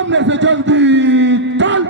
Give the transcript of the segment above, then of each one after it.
सामने से जल्दी चल।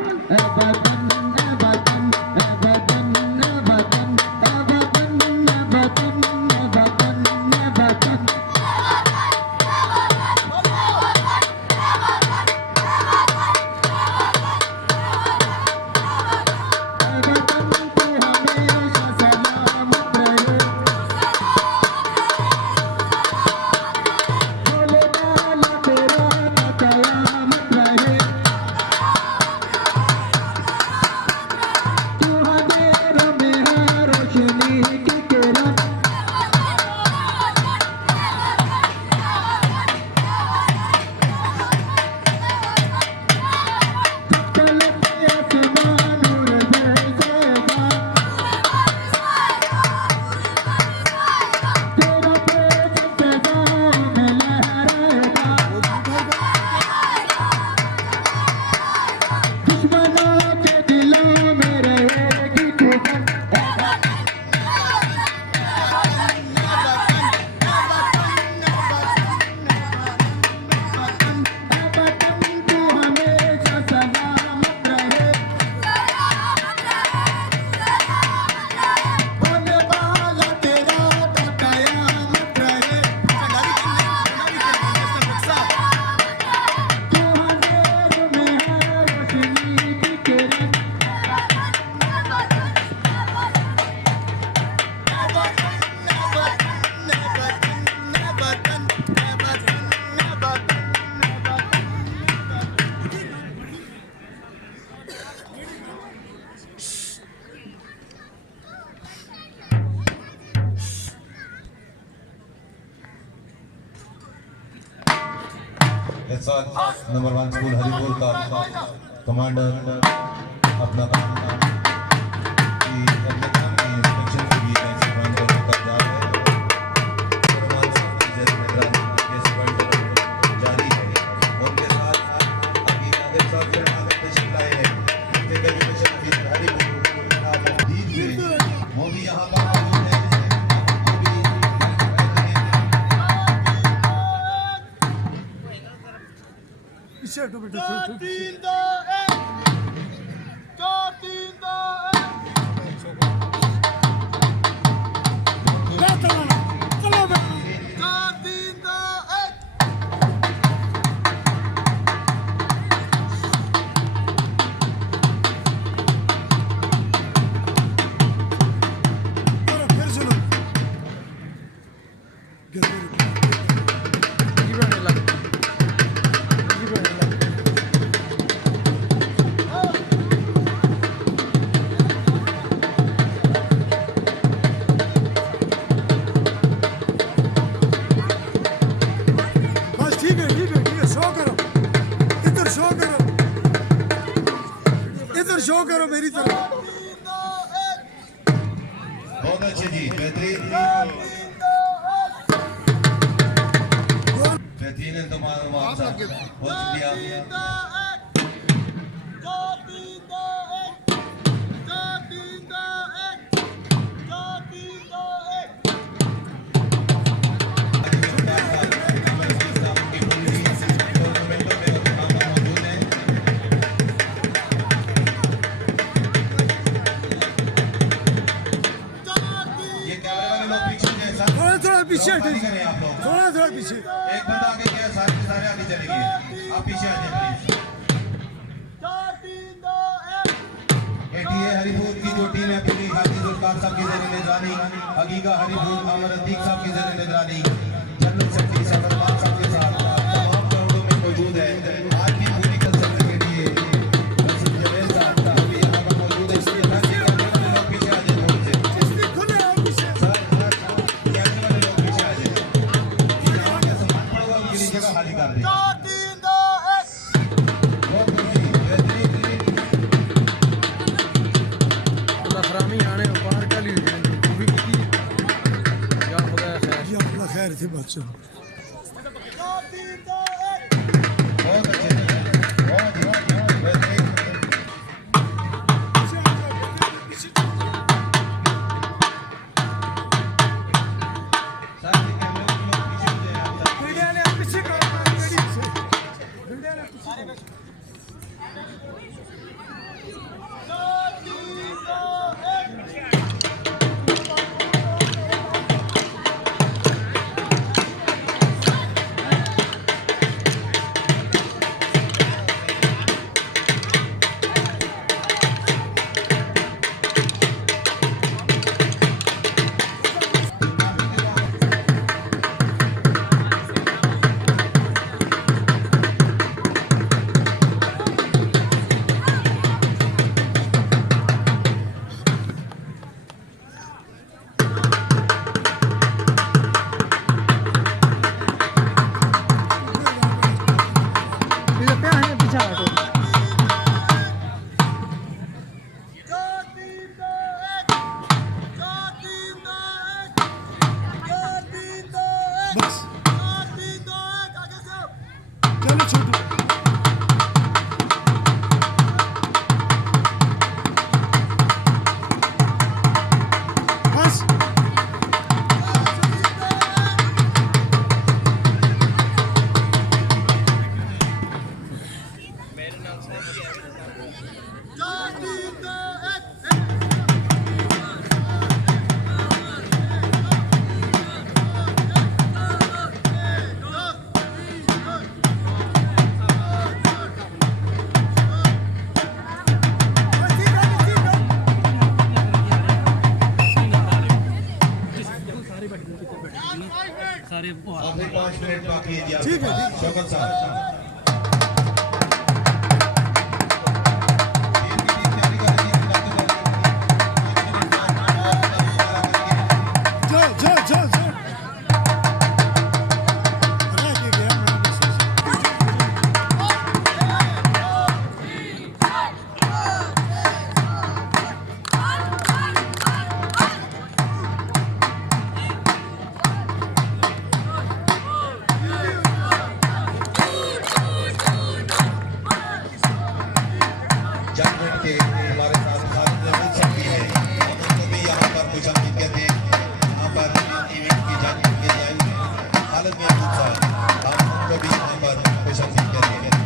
इस वक्त नंबर 1 स्कूल हरिपुर का कमांडर अपना काम की अपने काम की इंस्पेक्शन के लिए कैसे काम करने का जा रहे हैं। जारी है उनके साथ अभी आगे सब आगे तशरीफ लाए हैं हरिपुर वो भी यहाँ पर मौजूद है। शो करो मेरी तरफ। बहुत अच्छे जी, बेहतरीन इंतजाम बहुत शुक्रिया। पीछे थोड़ा पीछे एक बंदा आगे गया, सारे के सारे आगे चले गए। आप पीछे आ जाइए प्लीज। एटीए हरिपुर की जो टीम है पूरी हाजी जुल्फकार साहब की ज़ेर निगरानी, हकीका हरिपुर अमर अतीक साहब की ज़ेर निगरानी, जनरल सेक्रेटरी सरफराज साहब के साथ तमाम ग्राउंडों में मौजूद है। आज की पूरी कंसल्ट के लिए जवेद साहब का भी यहाँ पर मौजूद है। इसलिए ताकि लोग पीछे आ जाए थोड़े से। जगह खाली कर दी। खैर थे बादशाह बहुत अच्छे बस चलो छोटू बस आखिरी 5 मिनट बाकी है जी आपके ठीक है, पास। ठीक है। शौकत साहब जो जो जो जो रह के गया मैं जजमेंट के हमारे साथ खालिद महमूद साहब भी हैं। हम उनको भी यहाँ पर कुछ हम कहते हैं यहाँ पर इवेंट की जांच की जाएगी। खालिद महमूद साहब हम उनको भी यहाँ पर कुछ हम कहते हैं।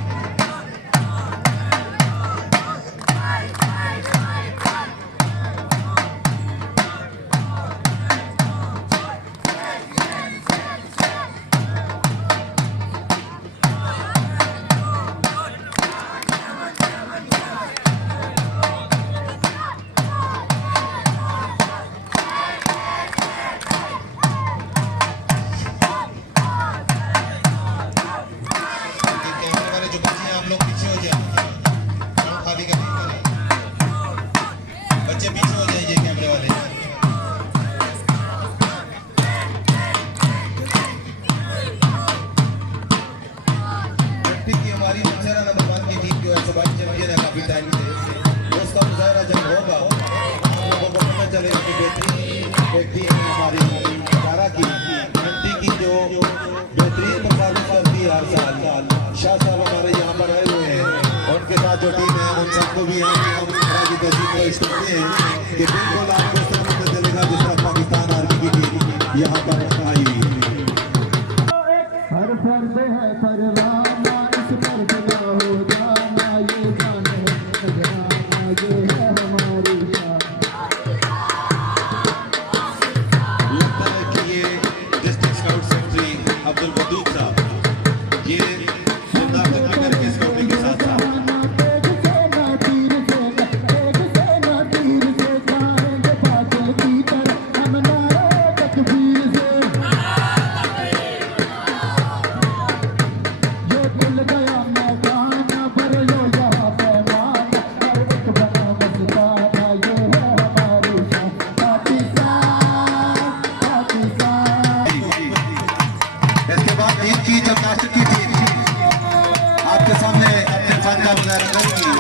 कैमरे वाले जो बच्चे हैं आप लोग पीछे हो जाए, ग्राउंड खाली कर बच्चे पीछे हो जाइए कैमरे वाले। की हमारी मुजाहरा नंबर 1 की टीम जो है सबाई चैंपियन है काफी टाइम से, उसका मुजाहरा जब होगा आप लोगों को पता चलेगा कि बेहतरीन व्यक्ति है हमारी तारा की एमटी की जो बेहतरीन परफॉर्मेंस करती है हर साल। शाह साहब हमारे यहाँ पर आए हुए हैं और उनके साथ जो टीम है उन सबको भी हम की तहसील पेश करते हैं कि बिल्कुल आपको इस तरह से चलेगा जिस तरह पाकिस्तान आर्मी की टीम यहाँ पर आई। हर फर्ज है परवाना इस पर बिना हो जाना ये जान है खजाना ये है हमारी शान। लगता है कि ये डिस्ट्रिक्ट स्काउट सेक्रेटरी अब्दुल वदूद साहब ये मुनाफिक भी करके स्काउटिंग के साथ साथ तेज से ना तीर से तेज से ना तीर से जाएंगे बादल की तरह हम नारे तकबीर से। ये खुल गया मैदान पर यो यहाँ पैमान हर एक बना मस्ताना ये है हमारी शान। पाकिस्तान पाकिस्तान। इसके बाद टीम की जब मास्टर की टीम आपके सामने अपने फन का मुजाहरा करेगी।